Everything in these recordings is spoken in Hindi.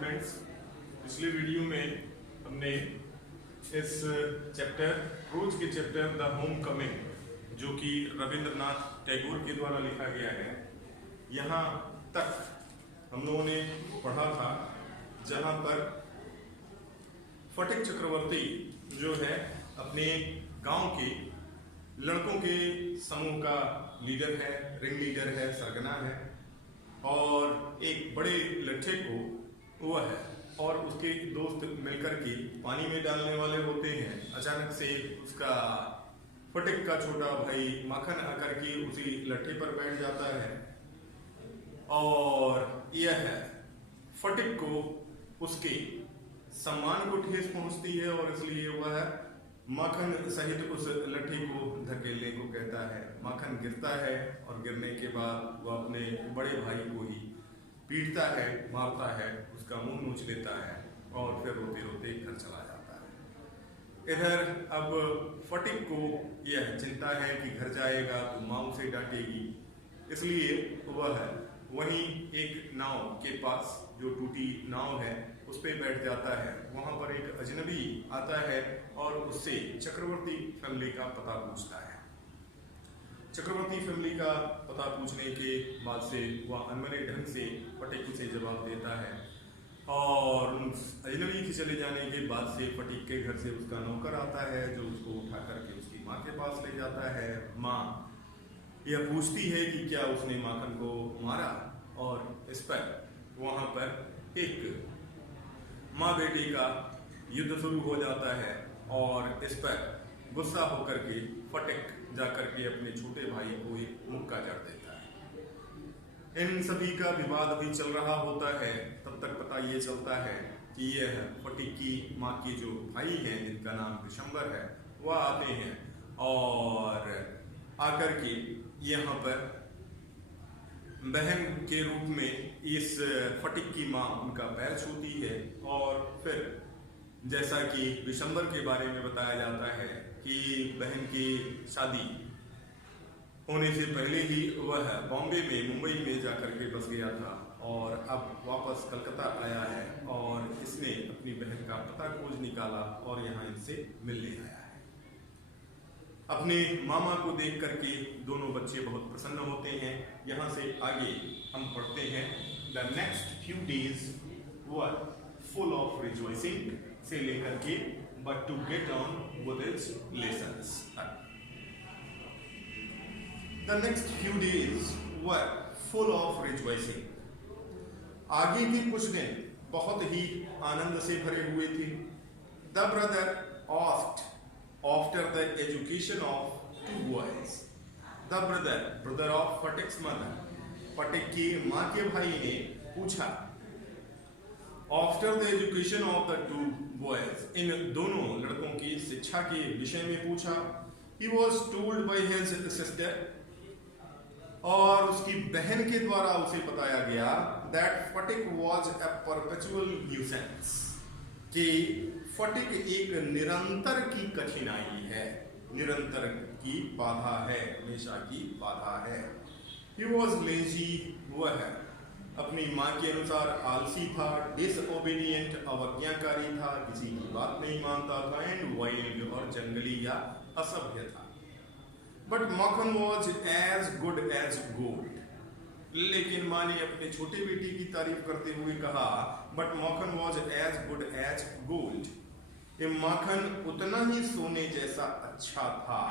फ्रेंड्स, पिछले वीडियो में हमने इस चैप्टर रोज के चैप्टर द होम कमिंग जो कि रविंद्रनाथ टैगोर के द्वारा लिखा गया है, यहाँ तक हम लोगों ने पढ़ा था जहाँ पर फटिक चक्रवर्ती जो है अपने गांव के लड़कों के समूह का लीडर है, रिंग लीडर है, सरगना है और एक बड़े लट्ठे को वह है और उसके दोस्त मिलकर के पानी में डालने वाले होते हैं। अचानक से उसका फटिक का छोटा भाई माखन आकर के उसी लट्ठे पर बैठ जाता है और यह फटिक को उसके सम्मान को ठेस पहुंचती है और इसलिए वह माखन सहित उस लट्ठे को धकेलने को कहता है। माखन गिरता है और गिरने के बाद वह अपने बड़े भाई को ही पीटता है, मारता है, उसका मुंह नोच लेता है और फिर रोते रोते घर चला जाता है। इधर अब फटिक को यह चिंता है कि घर जाएगा तो माँ उसे डांटेगी, इसलिए वह वहीं एक नाव के पास जो टूटी नाव है उस पे बैठ जाता है। वहां पर एक अजनबी आता है और उससे चक्रवर्ती फैमिली का पता पूछता है। चक्रवर्ती फैमिली का पता पूछने के बाद से वह अनमने ढंग से फटिक से जवाब देता है और अजनबी के चले जाने के बाद से फटिक के घर से उसका नौकर आता है जो उसको उठा करके उसकी माँ के पास ले जाता है। माँ यह पूछती है कि क्या उसने माखन को मारा और इस पर वहां पर एक माँ बेटी का युद्ध शुरू हो जाता है और इस पर गुस्सा होकर के फटिक जाकर के अपने छोटे भाई को एक मुक्का जड़ देता है। इन सभी का विवाद भी चल रहा होता है, तब तक पता ये चलता है कि यह फटिक की माँ के जो भाई हैं जिनका नाम विशंबर है वह आते हैं और आकर के यहाँ पर बहन के रूप में इस फटिक की माँ उनका पैर छूती है और फिर जैसा कि विशंबर के बारे में बताया जाता है कि बहन की शादी होने से पहले ही वह बॉम्बे में, मुंबई में जाकर के बस गया था और अब वापस कलकत्ता आया है और इसने अपनी बहन का पता खोज निकाला और यहाँ इनसे मिलने आया है। अपने मामा को देख करके दोनों बच्चे बहुत प्रसन्न होते हैं। यहाँ से आगे हम पढ़ते हैं the next few days were full of rejoicing से लेकर के but to get on with its lessons. The next few days were full of rejoicing. आगे के कुछ दिन बहुत ही आनंद से भरे हुए थे। The brother asked after the education of two boys. The brother of Fatik's mother, फटिक की माँ के भाई ने पूछा after the education of the two boys, इन दोनों लड़कों की शिक्षा के विषय में पूछा। He was told by his sister, और उसकी बहन के द्वारा उसे बताया गया that Sphatik was a perpetual nuisance, कि फटिक एक निरंतर की कठिनाई है, निरंतर की बाधा है, हमेशा की बाधा है। He was lazy, वह अपनी माँ के अनुसार आलसी था, disobedient, अवज्ञाकारी था, किसी की बात नहीं मानता था, and wild और जंगली या असभ्य था। But Makhan was as good as gold. लेकिन माँ ने अपने छोटे बेटी की तारीफ करते हुए कहा but Makhan was as good as gold, ये माखन उतना ही सोने जैसा अच्छा था।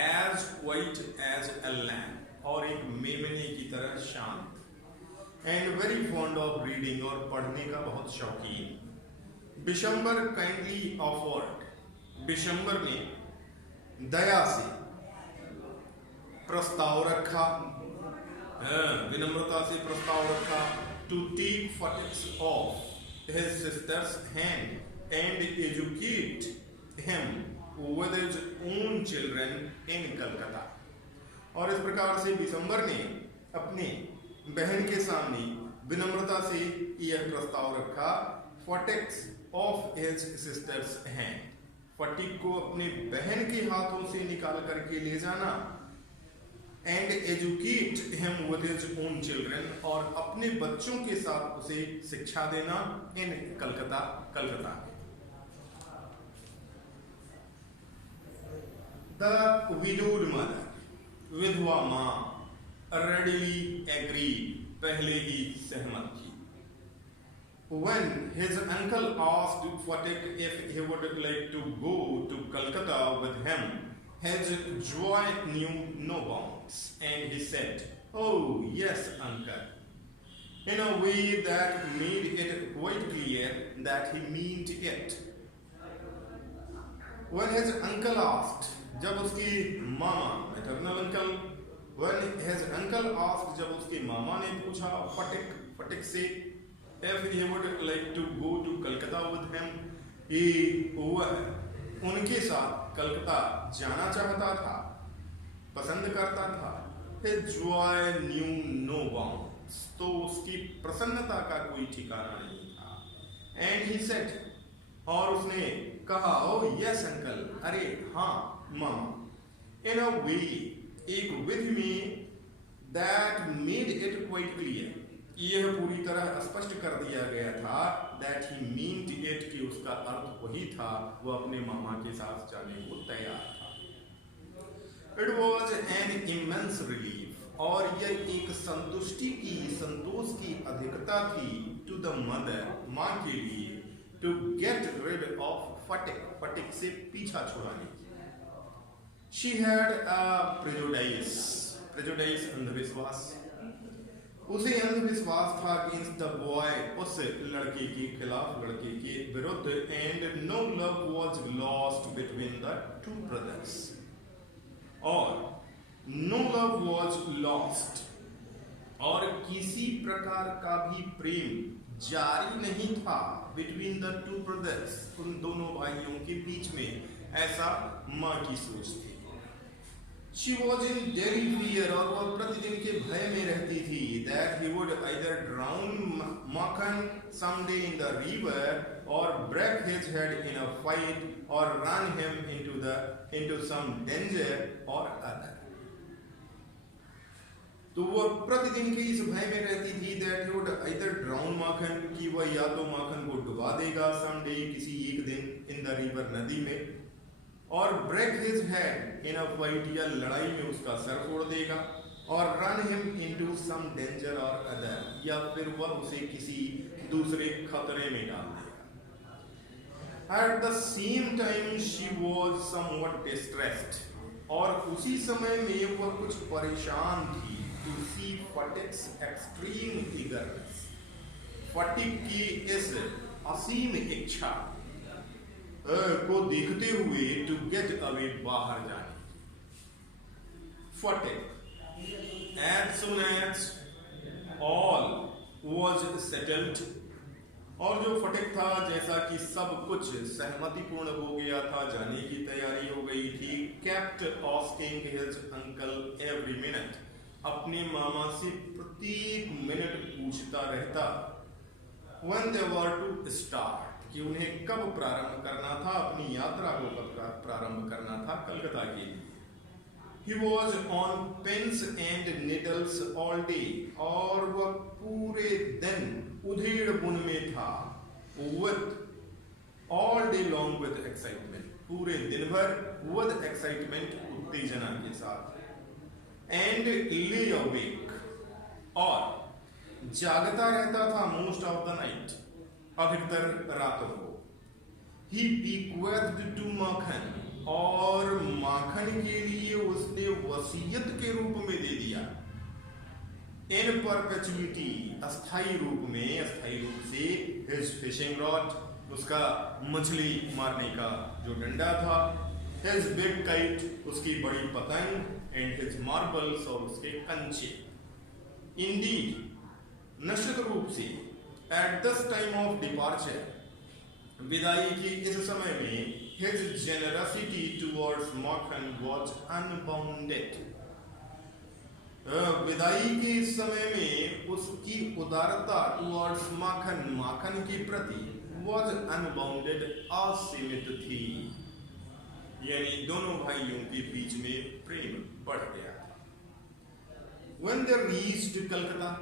As quiet as a lamb, और एक मेमने की तरह शांत। And very fond of reading, और पढ़ने का बहुत शौकीन। विशंबर काइंडली ऑफर्ड, विशंबर ने दया से प्रस्ताव रखा, विनम्रता से प्रस्ताव रखा to take Phatik's of his sister's hand and educate him with his own children in Calcutta. और इस प्रकार से विशंबर ने अपने बहन के सामने विनम्रता से यह प्रस्ताव रखा फटिक्स ऑफ हिज सिस्टर्स हैंड, फटिक को अपने बहन के हाथों से निकाल करके ले जाना and educate him with his own children, और अपने बच्चों के साथ उसे शिक्षा देना इन कलकत्ता में। द विडोड मदर, विधवा मां, readily agreed, पहले ही सहमत थी। When his uncle asked Phatik if he would like to go to Calcutta with him, his joy knew no bounds, and he said, "Oh yes, uncle," in a way that made it quite clear that he meant it. When his uncle asked, जब उसकी मामा, maternal uncle, when his uncle asked, जब उसके मामा ने पूछा फटिक से, if he would like to go to Calcutta with him, वह उनके साथ कलकत्ता जाना चाहता था, पसंद करता था। His joy knew no bounds, तो उसकी प्रसन्नता का कोई ठिकाना नहीं था। And he said, और उसने कहा, oh yes uncle, अरे हाँ मामा, in a way, एक विधि में that made it quite clear, यह पूरी तरह स्पष्ट कर दिया गया था that he meant it, कि उसका अर्थ वही था, वह अपने मामा के साथ जाने को तैयार था। It was an immense relief, और यह एक संतोष की अधिकता थी to the mother, माँ के लिए, to get rid of फटिक से पीछा छुड़ाने की। She had a prejudice अंधविश्वास, उसे अंधविश्वास था against the boy, उस लड़के के खिलाफ, लड़के के विरुद्ध, and no love was lost between the two brothers, और no love was lost, और किसी प्रकार का भी प्रेम जारी नहीं था between the two brothers, उन दोनों भाइयों के बीच में, ऐसा माँ की सोच थी। She was in daily fear, और वह प्रतिदिन के भय में रहती थी that he would either drown Makhan someday in the river, or break his head in a fight, or run him into some danger or other. तो वह प्रतिदिन के इस भय में रहती थी that he would either drown Makhan, कि वह या तो माखन को डुबा देगा someday, किसी एक दिन, in the river, नदी में, और break his head in a fight, या लड़ाई में उसका सर फोड़ देगा, और run him into some danger or other, या फिर वह उसे किसी दूसरे खतरे में डाल देगा। At the same time she was somewhat distressed, और उसी समय में वह कुछ परेशान थी to see Phatik's extreme eagerness, फटिक की इस असीम इच्छा को देखते हुए to get away, बाहर जाने। Phatik, as soon as all was settled, और जो फटिक था, जैसा कि सब कुछ सहमतिपूर्ण हो गया था, जाने की तैयारी हो गई थी, kept asking his uncle every minute, अपने मामा से प्रत्येक मिनट पूछता रहता when they were to start, कि उन्हें कब प्रारंभ करना था, अपनी यात्रा को कब प्रारंभ करना था कलकत्ता के लिए। He was on pins and needles all day, और वह पूरे दिन उधेड़ बुन में था, with all day long with excitement, पूरे दिन भर with excitement, उत्तेजना के साथ, and lay awake, और जागता रहता था most of the night, अधिकतर रातों को। He bequeathed to Makhan, और माखन के लिए उसने वसीयत के रूप में दे दिया, in perpetuity, अस्थाई रूप से, his fishing rod, उसका मछली मारने का जो डंडा था, his big kite, उसकी बड़ी पतंग, and his marbles, और उसके कंचे। Indeed, निश्चित रूप से, at this time of departure, विदाई की इस समय में, his generosity towards Makhan was unbounded. विदाई के समय में उसकी उदारता towards माखन के प्रति was unbounded, असीमित थी, यानी दोनों भाइयों के बीच में प्रेम बढ़ गया था। When they reached Calcutta,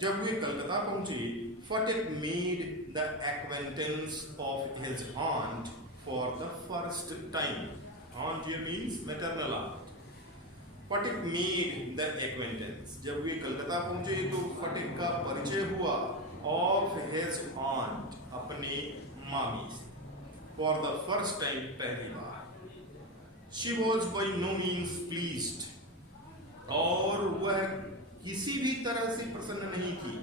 जब वे कलकत्ता पहुंचे, Phatik made the acquaintance of his aunt for the first time. Aunt here means maternal aunt. Phatik made the acquaintance. जब वे कलकत्ता पहुंचे तो Phatik का परिचय हुआ of his aunt, अपने मामी से, for the first time, पहली बार. She was by no means pleased, और वह किसी भी तरह से प्रसन्न नहीं थी.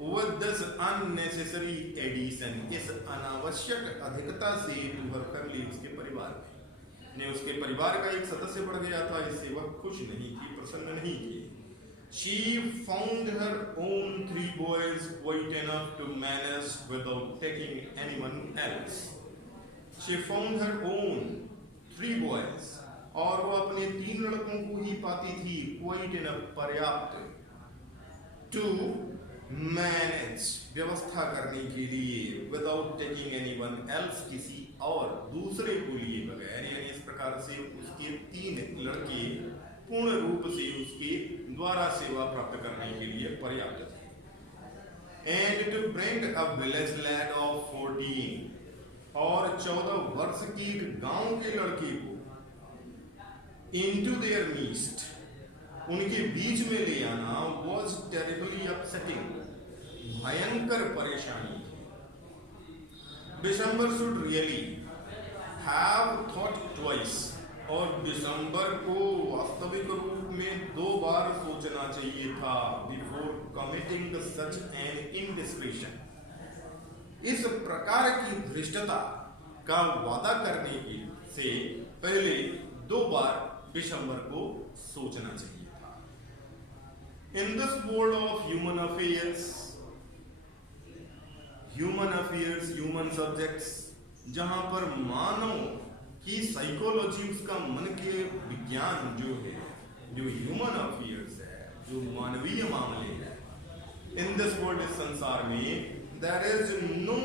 with this unnecessary addition, इस अनावश्यक अधिकता से to her family, उसके परिवार में, ने उसके परिवार का एक सदस्य बढ़ गया था, इससे वह खुश नहीं थी, प्रसन्न नहीं थी. She found her own 3 boys quite enough to manage without taking anyone else. She found her own 3 boys, और वो अपने 3 लड़कों को ही पाती थी, quite enough, पर्याप्त, to manage, व्यवस्था करने के लिए, without taking anyone else, किसी और दूसरे को लिए बगैर. यानी इस प्रकार से उसके 3 लड़के पूर्ण रूप से उसके द्वारा सेवा प्राप्त करने के लिए पर्याप्त थे. And to bring a village lad of 14, और 14 वर्ष के एक गांव के लड़के को into their midst, उनके बीच में ले आना, was terribly upsetting, भयंकर परेशानी थी. December should really have thought twice, और दिसंबर को वास्तविक रूप में 2 बार सोचना चाहिए था, before committing such an indiscretion. इस प्रकार की धृष्टता का वादा करने की से पहले 2 बार दिसंबर को सोचना चाहिए था. In this world of human affairs, human subjects, जहां पर मानव की साइकोलॉजी, उसका मन के विज्ञान जो है, जो ह्यूमन अफेयर्स है, जो मानवीय मामले हैं, इन दिस वर्ल्ड, इस संसार में, there is no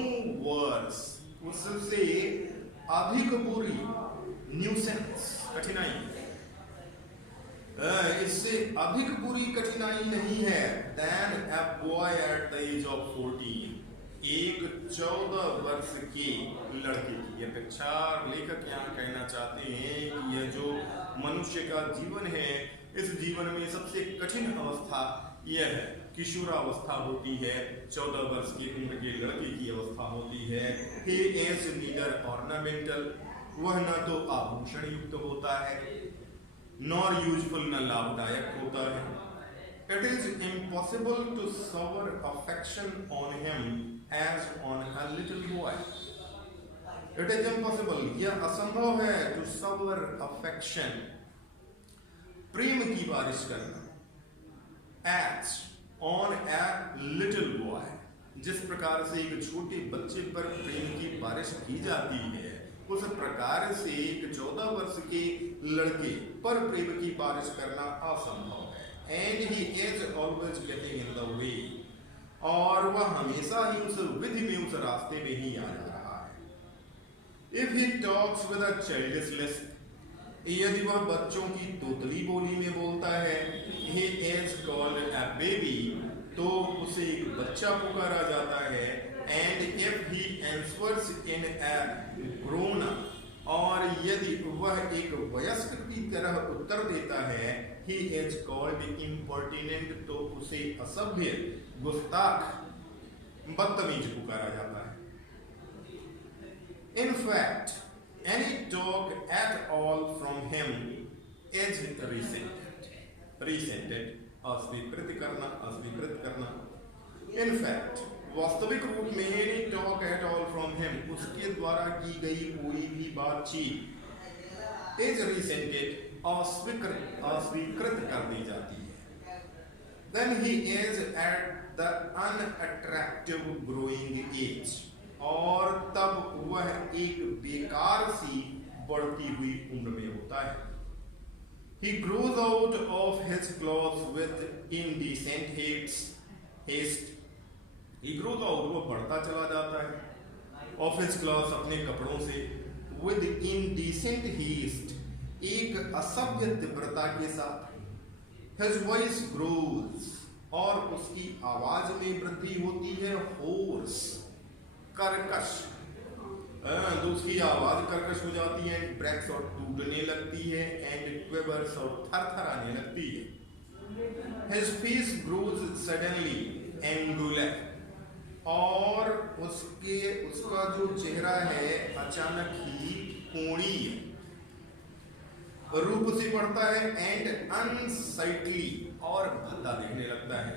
worse, उससे अधिक बुरी, न्यूसेंस, कठिनाई, इससे अधिक बुरी कठिनाई नहीं है, than a boy at the age of 14, एक 14 वर्ष के लड़के की अपेक्षा. लेखक यहाँ कहना चाहते हैं कि यह जो मनुष्य का जीवन है, इस जीवन में सबसे कठिन अवस्था यह है, किशोरावस्था होती है, 14 वर्ष की उम्र के लड़के की अवस्था होती है. He is neither ornamental, वह न तो आभूषण युक्त होता है, nor useful, न लाभदायक होता है. It is impossible to shower affection on him as on a little boy. It is impossible, यह असंभव है, to shower affection, प्रेम की बारिश करना, as on a little boy, जिस प्रकार से एक छोटे बच्चे पर प्रेम की बारिश की जाती है, उस प्रकार से एक 14 वर्ष के लड़के पर प्रेम की बारिश करना असंभव है. And he is always getting in the way, और वह हमेशा ही उस विधि में, उस रास्ते में ही आ जा रहा है. If he talks with a childish lisp, यदि वह बच्चों की तोतली बोली में बोलता है, he is called a baby, तो उसे एक बच्चा पुकारा जाता है. And if he answers in a grown up, और यदि वह एक वयस्क की तरह उत्तर देता है, he is called impertinent, तो उसे असभ्य, गुस्ताख, बदतमीज पुकारा जाता है. In fact, any talk at all from him is resented, अस्वीकृत करना. In fact, वास्तविक रूप में any talk at all from him, उसके द्वारा की गई कोई भी बातचीत is resented, अस्वीकृत कर दी जाती है. Then he is at the unattractive growing age, और तब वह एक बेकार सी बढ़ती हुई उम्र में होता है. He grows out of his clothes with indecent haste. He grows out, वो बढ़ता चला जाता है, of his clothes, अपने कपड़ों से, with indecent haste, एक असभ्य तीव्रता के साथ. His voice grows, और उसकी आवाज में वृद्धि होती है, होर्स, कर्कश, तो उसकी आवाज कर्कश हो जाती है, ब्रेक्स और टूटने लगती है, एंड क्विवर्स और थरथराने लगती है। His face grows suddenly angular, और उसका जो चेहरा है अचानक ही कोणीय रूप से बढ़ता है, एंड अनसाइटली, और भद्दा दिखने लगता है।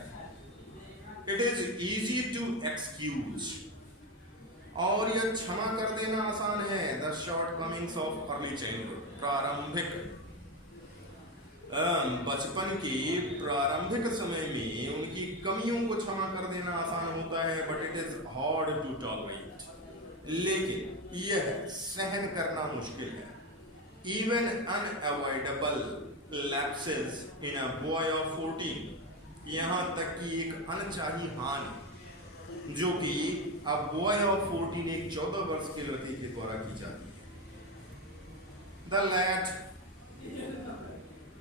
It is easy to excuse, और यह क्षमा कर देना आसान है, the shortcomings of early childhood, प्रारंभिक बचपन के प्रारंभिक समय में उनकी कमियों को क्षमा कर देना आसान होता है, but it is hard to tolerate, लेकिन यह सहन करना मुश्किल है। Even unavoidable lapses in a boy of 14, यहाँ तक कि एक अनचाही हानि जो कि a boy of 14, एक 14 वर्ष के लड़के के द्वारा की जाती है। The lad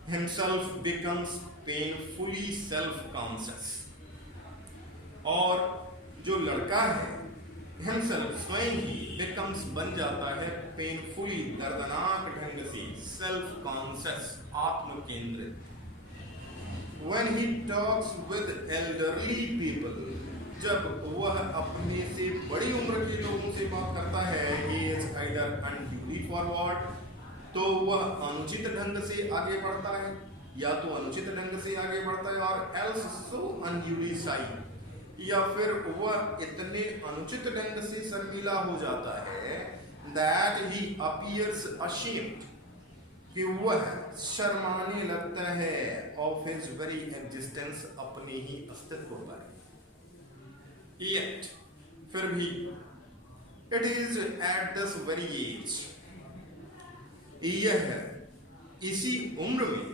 himself becomes painfully self-conscious, और जो लड़का है himself, स्वयं ही, becomes, बन जाता है, painfully, दर्दनाक ढंग से, self conscious, आत्म केंद्रित। When he talks with elderly people, जब वह अपने से बड़ी उम्र के लोगों से बात करता है, he is either unduly forward, तो वह अनुचित ढंग से आगे बढ़ता है, या तो अनुचित ढंग से आगे बढ़ता है, और else so unduly shy, या फिर वह इतने अनुचित ढंग से शर्मीला हो जाता है that he appears ashamed, कि वह शर्माने लगता है of his very existence, अपने ही अस्तित्व पर। Yet, फिर भी, it is at this very age, यह इसी उम्र में,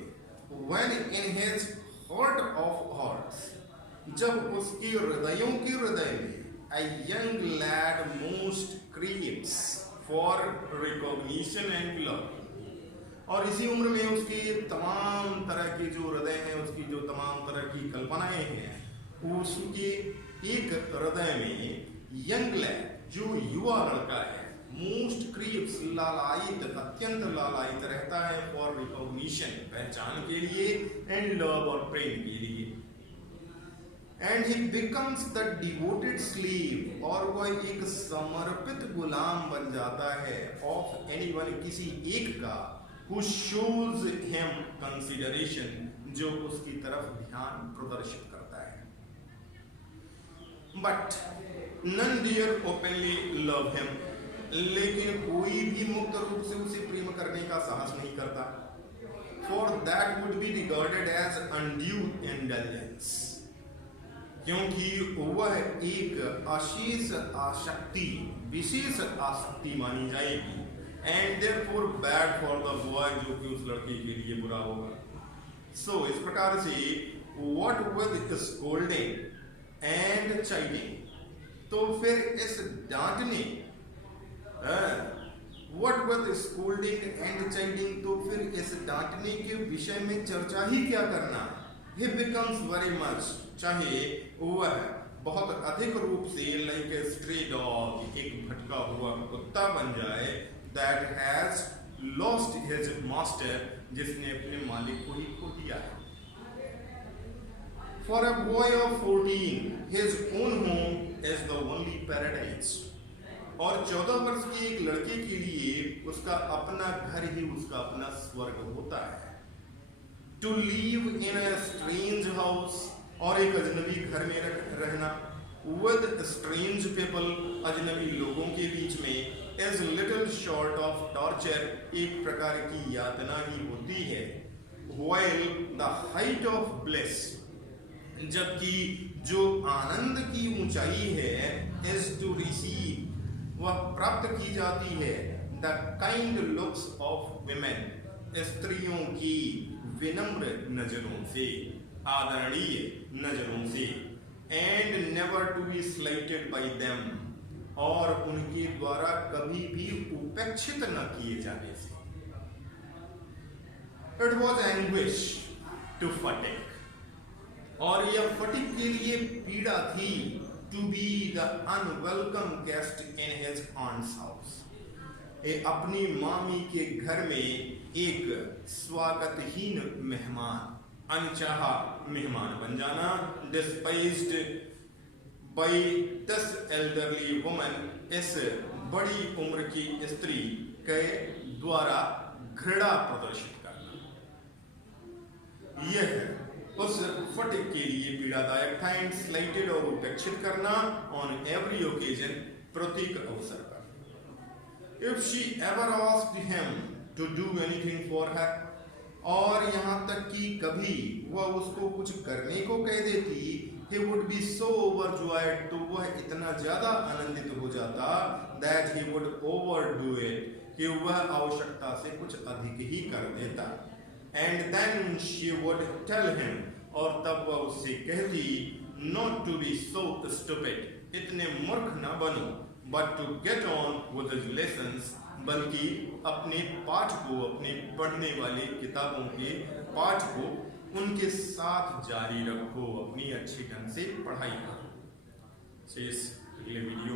when in his heart of hearts, जब उसके हृदयों के हृदय में a young lad most craves for recognition and love, और इसी उम्र में उसकी तमाम तरह के जो हृदय हैं, उसकी जो तमाम तरह की कल्पनाएं हैं, उसके एक हृदय में यंग लैड, जो युवा लड़का है, मोस्ट क्रीव्स, लालायित, अत्यंत लालायित रहता है, फॉर रिकॉग्निशन, पहचान के लिए, एंड लव, और प्रेम के लिए। And he becomes the devoted slave, और वह एक समर्पित गुलाम बन जाता है, of anyone, किसी एक का, who shows him consideration, जो उसकी तरफ ध्यान प्रदर्शित करता है। But none dare openly love him, लेकिन कोई भी मुक्त रूप से उसे प्रेम करने का साहस नहीं करता, for that would be regarded as undue indulgence, क्योंकि वह एक अशेष आसक्ति, विशेष आसक्ति मानी जाएगी, and therefore bad for the boy, जो कि उस लड़के के लिए बुरा होगा। सो इस प्रकार से what with scolding and chiding, तो फिर इस डांटने, what with scolding and chiding, तो फिर इस डांटने के विषय में चर्चा ही क्या करना। He becomes very much, चाहे वह बहुत अधिक रूप से like a stray dog, एक भटका हुआ कुत्ता बन जाए, that has lost his master, जिसने अपने मालिक को ही खो दिया है। For a boy of 14, his own home is the only paradise, और 14 वर्ष के एक लड़के के लिए उसका अपना घर ही उसका अपना स्वर्ग होता है। To live in a strange house, और एक अजनबी घर में रहना, with strange people, अजनबी लोगों के बीच में, is little short of torture, एक प्रकार की यातना ही होती है। While the height of bliss, जबकि जो आनंद की ऊंचाई है, is to receive, वह प्राप्त की जाती है, the kind looks of women, स्त्रियों की विनम्र नजरों से, आदरणीय नजरों से, and never to be slighted by them, और उनके द्वारा कभी भी उपेक्षित न किए जाने से। It was anguish, to Phatik, और यह फटिक के लिए पीड़ा थी, to be the unwelcome guest in his aunt's house, अपनी मामी के घर में एक स्वागतहीन मेहमान, अनचाहा मेहमान बन जाना, despised by this elderly woman, इस बड़ी उम्र की स्त्री के द्वारा घृणा प्रदर्शित करना, यह उस फटिक के लिए पीड़ादायक था। एंड स्लाइटेड और उपेक्षित करना, ऑन एवरी ओकेजन, प्रत्येक अवसर पर। If she ever asked him to do anything for her, और यहाँ तक कि कभी वह उसको कुछ करने को कह देती, he would be so overjoyed, तो वह इतना ज्यादा आनंदित हो जाता, that he would overdo it, कि वह आवश्यकता से कुछ अधिक ही कर देता। And then she would tell him, और तब वह उससे कहती, not to be so stupid, इतने मूर्ख न बनो, but to get on with his lessons, बल्कि अपने पाठ को, अपने पढ़ने वाली किताबों के पाठ को उनके साथ जारी रखो, अपनी अच्छी ढंग से पढ़ाई करो। इस अगले वीडियो